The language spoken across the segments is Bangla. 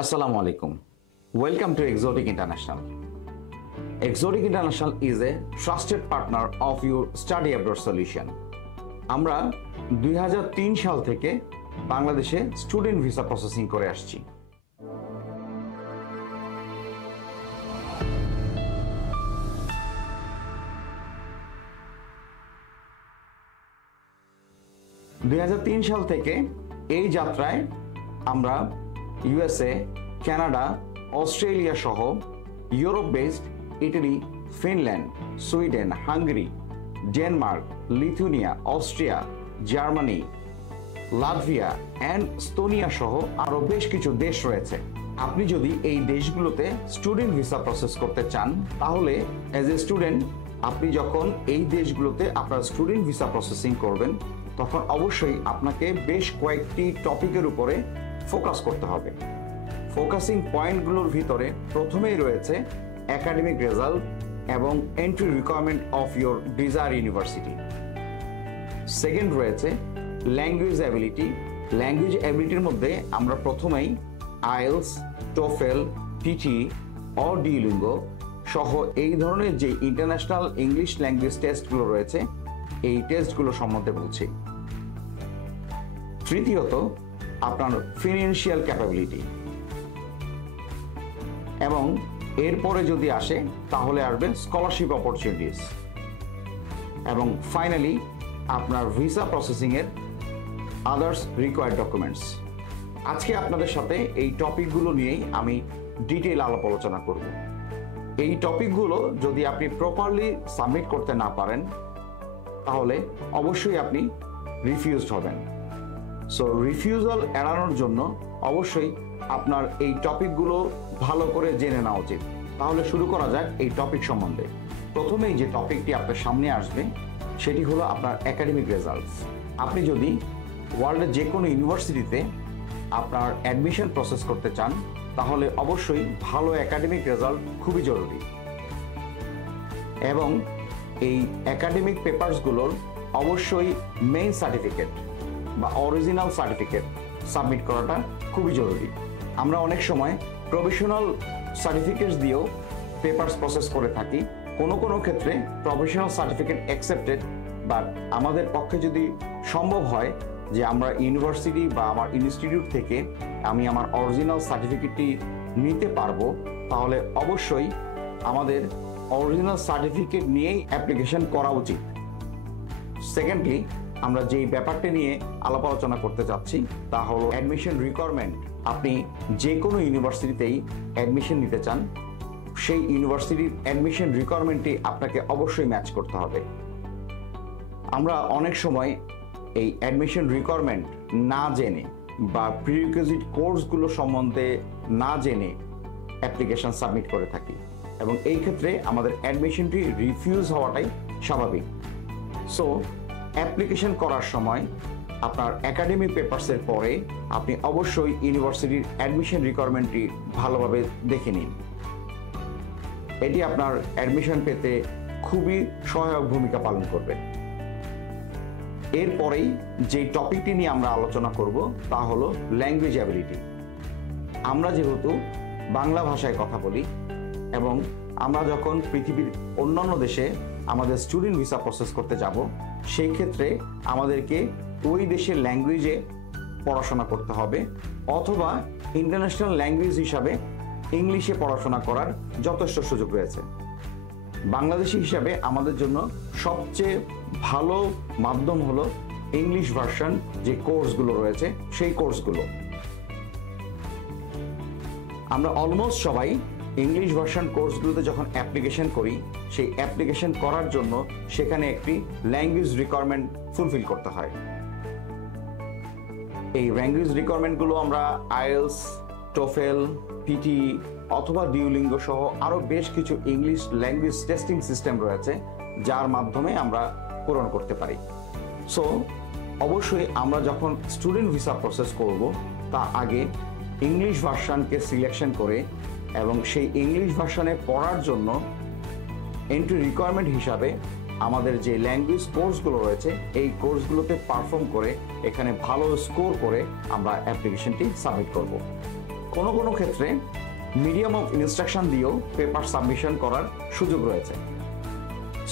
Assalamu alaikum. Welcome to Exotic International. Exotic International is a trusted partner of your study abroad solution. আমরা 2003 সাল থেকে বাংলাদেশে স্টুডেন্ট ভিসা প্রসেসিং করে আসছি। সাল থেকে এই যাত্রায় আমরা ইউএসএ, কানাডা, অস্ট্রেলিয়া সহ Europe based Italy, Finland, Sweden, Hungary, Denmark, Lithuania, Austria, Germany, Latvia and Estonia সহ আরও বেশ কিছু দেশ রয়েছে। আপনি যদি এই দেশগুলোতে স্টুডেন্ট ভিসা প্রসেস করতে চান তাহলে অ্যাজ এ স্টুডেন্ট আপনি যখন এই দেশগুলোতে আপনার স্টুডেন্ট ভিসা প্রসেসিং করবেন তখন অবশ্যই আপনাকে বেশ কয়েকটি টপিকের উপরে ফোকাস করতে হবে। ফোকাসিং পয়েন্টগুলোর ভিতরে প্রথমেই রয়েছে একাডেমিক রেজাল্ট এবং entry requirement of your desire university. Second রয়েছে ল্যাঙ্গুয়েজ অ্যাবিলিটি। ল্যাঙ্গুয়েজ অ্যাবিলিটির মধ্যে আমরা প্রথমেই আইএলস, টোফেল, পিটি ও ডিউলিঙ্গো সহ এই ধরনের যে ইন্টারন্যাশনাল ইংলিশ ল্যাঙ্গুয়েজ টেস্টগুলো রয়েছে এই টেস্টগুলো সম্বন্ধে বলছি। তৃতীয়ত আপনার ফিনান্সিয়াল ক্যাপাবিলিটি, এবং এরপরে যদি আসে তাহলে আসবে স্কলারশিপ অপরচুনিটিস, এবং ফাইনালি আপনার ভিসা প্রসেসিংয়ের আদার্স রিকোয়ার্ড ডকুমেন্টস। আজকে আপনাদের সাথে এই টপিকগুলো নিয়েই আমি ডিটেইল আলাপ আলোচনা করব। এই টপিকগুলো যদি আপনি প্রপারলি সাবমিট করতে না পারেন তাহলে অবশ্যই আপনি রিফিউজড হবেন। সো রিফিউজাল এড়ানোর জন্য অবশ্যই আপনার এই টপিকগুলো ভালো করে জেনে নেওয়া উচিত। তাহলে শুরু করা যাক এই টপিক সম্বন্ধে। প্রথমেই যে টপিকটি আপনার সামনে আসবে সেটি হলো আপনার একাডেমিক রেজাল্টস। আপনি যদি ওয়ার্ল্ডের যে কোনো ইউনিভার্সিটিতে আপনার অ্যাডমিশন প্রসেস করতে চান তাহলে অবশ্যই ভালো একাডেমিক রেজাল্ট খুবই জরুরি, এবং এই একাডেমিক পেপারসগুলোর অবশ্যই মেইন সার্টিফিকেট বা অরিজিনাল সার্টিফিকেট সাবমিট করাটা খুবই জরুরি। আমরা অনেক সময় প্রফেশনাল সার্টিফিকেটস দিয়েও পেপারস প্রসেস করে থাকি। কোনো কোনো ক্ষেত্রে প্রফেশনাল সার্টিফিকেট অ্যাকসেপ্টেড, বাট আমাদের পক্ষে যদি সম্ভব হয় যে আমরা ইউনিভার্সিটি বা আমার ইনস্টিটিউট থেকে আমি আমার অরিজিনাল সার্টিফিকেটটি নিতে পারবো তাহলে অবশ্যই আমাদের অরিজিনাল সার্টিফিকেট নিয়েই অ্যাপ্লিকেশন করা উচিত। সেকেন্ডলি, আমরা যেই ব্যাপারটা নিয়ে আলাপ আলোচনা করতে চাচ্ছি তা হলো অ্যাডমিশন রিকোয়ারমেন্ট। আপনি যে কোনো ইউনিভার্সিটিতেই অ্যাডমিশন নিতে চান সেই ইউনিভার্সিটির অ্যাডমিশন রিকোয়ারমেন্টটি আপনাকে অবশ্যই ম্যাচ করতে হবে। আমরা অনেক সময় এই অ্যাডমিশন রিকোয়ারমেন্ট না জেনে বা প্রিরিকুইজিট কোর্সগুলো সম্বন্ধে না জেনে অ্যাপ্লিকেশন সাবমিট করে থাকি, এবং এই ক্ষেত্রে আমাদের অ্যাডমিশনটি রিফিউজ হওয়াটাই স্বাভাবিক। সো অ্যাপ্লিকেশন করার সময় আপনার একাডেমিক পেপারসের পরে আপনি অবশ্যই ইউনিভার্সিটির অ্যাডমিশন রিকোয়ারমেন্টটি ভালোভাবে দেখে নিন। এটি আপনার অ্যাডমিশন পেতে খুবই সহায়ক ভূমিকা পালন করবে। এরপরেই যে টপিকটি নিয়ে আমরা আলোচনা করব তা হলো ল্যাঙ্গুয়েজ অ্যাবিলিটি। আমরা যেহেতু বাংলা ভাষায় কথা বলি এবং আমরা যখন পৃথিবীর অন্যান্য দেশে আমাদের স্টুডেন্ট ভিসা প্রসেস করতে যাব সেই ক্ষেত্রে আমাদেরকে ওই দেশের ল্যাঙ্গুয়েজে পড়াশোনা করতে হবে, অথবা ইন্টারন্যাশনাল ল্যাঙ্গুয়েজ হিসাবে ইংলিশে পড়াশোনা করার যথেষ্ট সুযোগ রয়েছে। বাংলাদেশি হিসাবে আমাদের জন্য সবচেয়ে ভালো মাধ্যম হলো ইংলিশ ভার্সন যে কোর্সগুলো রয়েছে সেই কোর্সগুলো। আমরা অলমোস্ট সবাই ইংলিশ ভার্সন কোর্সগুলোতে যখন অ্যাপ্লিকেশন করি সেই অ্যাপ্লিকেশন করার জন্য সেখানে একটি ল্যাঙ্গুয়েজ রিকোয়ারমেন্ট ফুলফিল করতে হয়। এই ল্যাঙ্গুয়েজ রিকোয়ারমেন্টগুলো আমরা আইএলস, টোফেল, পিটি অথবা ডিউলিঙ্গো সহ আরও বেশ কিছু ইংলিশ ল্যাঙ্গুয়েজ টেস্টিং সিস্টেম রয়েছে যার মাধ্যমে আমরা পূরণ করতে পারি। সো অবশ্যই আমরা যখন স্টুডেন্ট ভিসা প্রসেস করব তা আগে ইংলিশ ভার্সনকে সিলেকশন করে এবং সেই ইংলিশ ভার্সনে পড়ার জন্য এন্ট্রি রিকোয়ারমেন্ট হিসাবে আমাদের যে ল্যাঙ্গুয়েজ কোর্সগুলো রয়েছে এই কোর্সগুলোতে পারফর্ম করে এখানে ভালো স্কোর করে আমরা অ্যাপ্লিকেশনটি সাবমিট করব। কোনো কোনো ক্ষেত্রে মিডিয়াম অফ ইনস্ট্রাকশন দিয়েও পেপার সাবমিশন করার সুযোগ রয়েছে।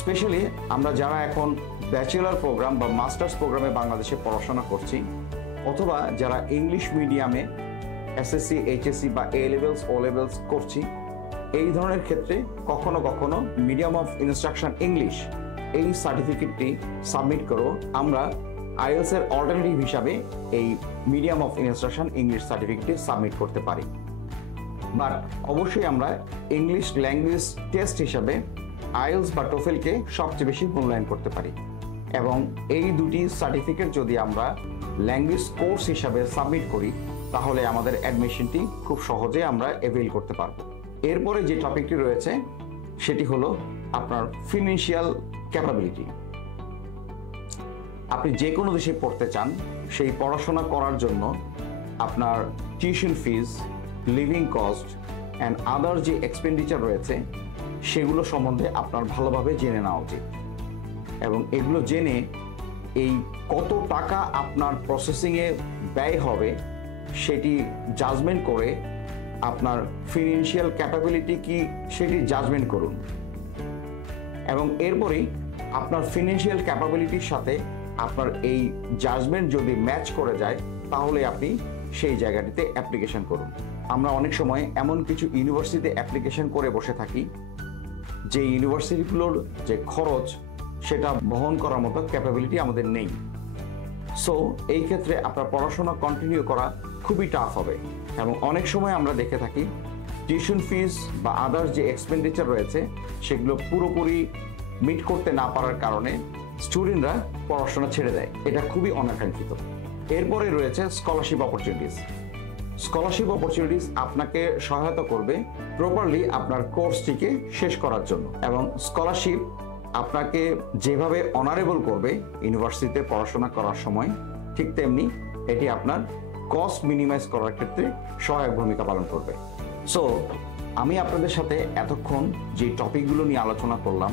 স্পেশালি আমরা যারা এখন ব্যাচেলর প্রোগ্রাম বা মাস্টার্স প্রোগ্রামে বাংলাদেশে পড়াশোনা করছি, অথবা যারা ইংলিশ মিডিয়ামে এসএসসি, এইচএসসি বা এ লেভেলস, ও লেভেলস করছি, এই ধরনের ক্ষেত্রে কখনো কখনো মিডিয়াম অফ ইনস্ট্রাকশন ইংলিশ এই সার্টিফিকেটটি সাবমিট করেও আমরা আইএলটিএস এর অল্টারনেটিভ হিসাবে এই মিডিয়াম অফ ইনস্ট্রাকশন ইংলিশ সার্টিফিকেটটি সাবমিট করতে পারি। বাট অবশ্যই আমরা ইংলিশ ল্যাঙ্গুয়েজ টেস্ট হিসাবে আইএলটিএস বা টোফেলকে সবচেয়ে বেশি মূল্যায়ন করতে পারি, এবং এই দুটি সার্টিফিকেট যদি আমরা ল্যাঙ্গুয়েজ কোর্স হিসাবে সাবমিট করি তাহলে আমাদের অ্যাডমিশনটি খুব সহজে আমরা অ্যাভেল করতে পারবো। এরপরে যে টপিকটি রয়েছে সেটি হলো আপনার ফিনান্সিয়াল ক্যাপাবিলিটি। আপনি যে কোনো দেশে পড়তে চান, সেই পড়াশোনা করার জন্য আপনার tuition fees, living cost and other যে এক্সপেন্ডিচার রয়েছে সেগুলো সম্বন্ধে আপনার ভালোভাবে জেনে নেওয়া উচিত, এবং এগুলো জেনে এই কত টাকা আপনার প্রসেসিংয়ে ব্যয় হবে সেটি জাজমেন্ট করে আপনার ফিনান্সিয়াল ক্যাপাবিলিটি কি সেটি জাজমেন্ট করুন, এবং এরপরেই আপনার ফিনান্সিয়াল ক্যাপাবিলিটির সাথে আপনার এই জাজমেন্ট যদি ম্যাচ করে যায় তাহলে আপনি সেই জায়গাটিতে অ্যাপ্লিকেশন করুন। আমরা অনেক সময় এমন কিছু ইউনিভার্সিটিতে অ্যাপ্লিকেশন করে বসে থাকি যে ইউনিভার্সিটিগুলোর যে খরচ সেটা বহন করার মতো ক্যাপাবিলিটি আমাদের নেই। সো এই ক্ষেত্রে আপনার পড়াশোনা কন্টিনিউ করা খুবই টাফ হবে, এবং অনেক সময় আমরা দেখে থাকি টিউশন ফিস বা আদার যে এক্সপেন্ডিচার রয়েছে সেগুলো পুরোপুরি মিট করতে না পারার কারণে স্টুডেন্টরা পড়াশোনা ছেড়ে দেয়। এটা খুবই অনাকাঙ্ক্ষিত। এরপরে রয়েছে স্কলারশিপ অপরচুনিটিস। স্কলারশিপ অপরচুনিটিস আপনাকে সহায়তা করবে প্রপারলি আপনার কোর্সটিকে শেষ করার জন্য, এবং স্কলারশিপ আপনাকে যেভাবে অনারেবল করবে ইউনিভার্সিটিতে পড়াশোনা করার সময়, ঠিক তেমনি এটি আপনার কস্ট মিনিমাইজ করার ক্ষেত্রে সহায়ক ভূমিকা পালন করবে। সো আমি আপনাদের সাথে এতক্ষণ যে টপিকগুলো নিয়ে আলোচনা করলাম,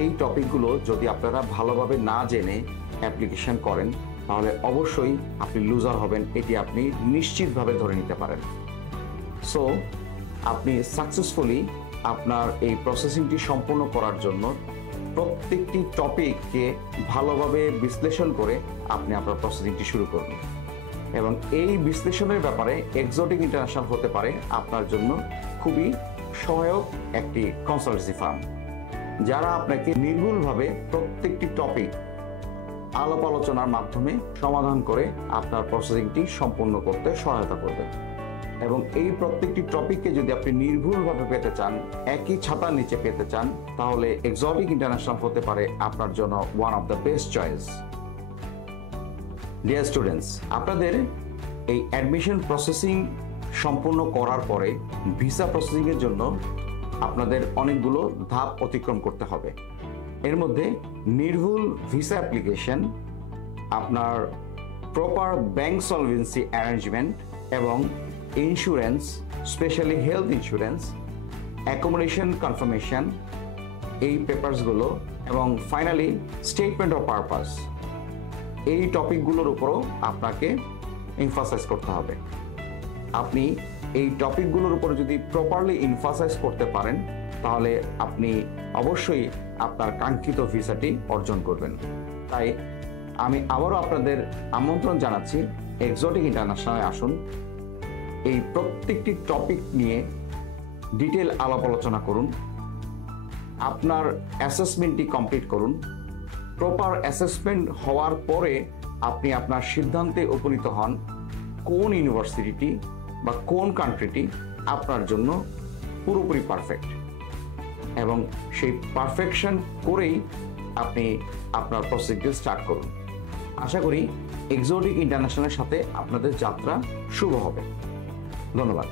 এই টপিকগুলো যদি আপনারা ভালোভাবে না জেনে অ্যাপ্লিকেশন করেন তাহলে অবশ্যই আপনি লুজার হবেন, এটি আপনি নিশ্চিতভাবে ধরে নিতে পারেন। সো আপনি সাকসেসফুলি আপনার এই প্রসেসিংটি সম্পূর্ণ করার জন্য প্রত্যেকটি টপিককে ভালোভাবে বিশ্লেষণ করে আপনি আপনার প্রসেসিংটি শুরু করবেন, এবং এই বিশ্লেষণের ব্যাপারে এক্সোটিক ইন্টারন্যাশনাল হতে পারে আপনার জন্য খুবই সহায়ক একটি কনসালটেন্সি ফার্ম, যারা আপনাকে নির্ভুলভাবে প্রত্যেকটি টপিক আলাপ আলোচনার মাধ্যমে সমাধান করে আপনার প্রসেসিংটি সম্পূর্ণ করতে সহায়তা করবে। এবং এই প্রত্যেকটি টপিককে যদি আপনি নির্ভুলভাবে পেতে চান, একই ছাতার নিচে পেতে চান, তাহলে এক্সোটিক ইন্টারন্যাশনাল হতে পারে আপনার জন্য one of the best choice. Dear students, আপনাদের এই অ্যাডমিশন প্রসেসিং সম্পূর্ণ করার পরে ভিসা প্রসেসিংয়ের জন্য আপনাদের অনেকগুলো ধাপ অতিক্রম করতে হবে। এর মধ্যে নির্ভুল ভিসা অ্যাপ্লিকেশন, আপনার প্রপার ব্যাংক সলভেন্সি অ্যারেঞ্জমেন্ট এবং insurance, specially health insurance, accommodation confirmation, এই পেপারসগুলো, এবং ফাইনালি স্টেটমেন্ট অফ পারপাস, এই টপিকগুলোর উপরও আপনাকে এমফাসাইজ করতে হবে। আপনি এই টপিকগুলোর উপর যদি প্রপারলি এমফাসাইজ করতে পারেন তাহলে আপনি অবশ্যই আপনার কাঙ্ক্ষিত ভিসাটি অর্জন করবেন। তাই আমি আবারও আপনাদের আমন্ত্রণ জানাচ্ছি, এক্সোটিক ইন্টারন্যাশনালে আসুন, এই প্রত্যেকটি টপিক নিয়ে ডিটেল আলাপ আলোচনা করুন, আপনার অ্যাসেসমেন্টটি কমপ্লিট করুন। প্রপার অ্যাসেসমেন্ট হওয়ার পরে আপনি আপনার সিদ্ধান্তে উপনীত হন কোন ইউনিভার্সিটিটি বা কোন কান্ট্রিটি আপনার জন্য পুরোপুরি পারফেক্ট, এবং সেই পারফেকশন করেই আপনি আপনার প্রসেসিংটি স্টার্ট করুন। আশা করি এক্সোটিক ইন্টারন্যাশনালের সাথে আপনাদের যাত্রা শুভ হবে। ধন্যবাদ।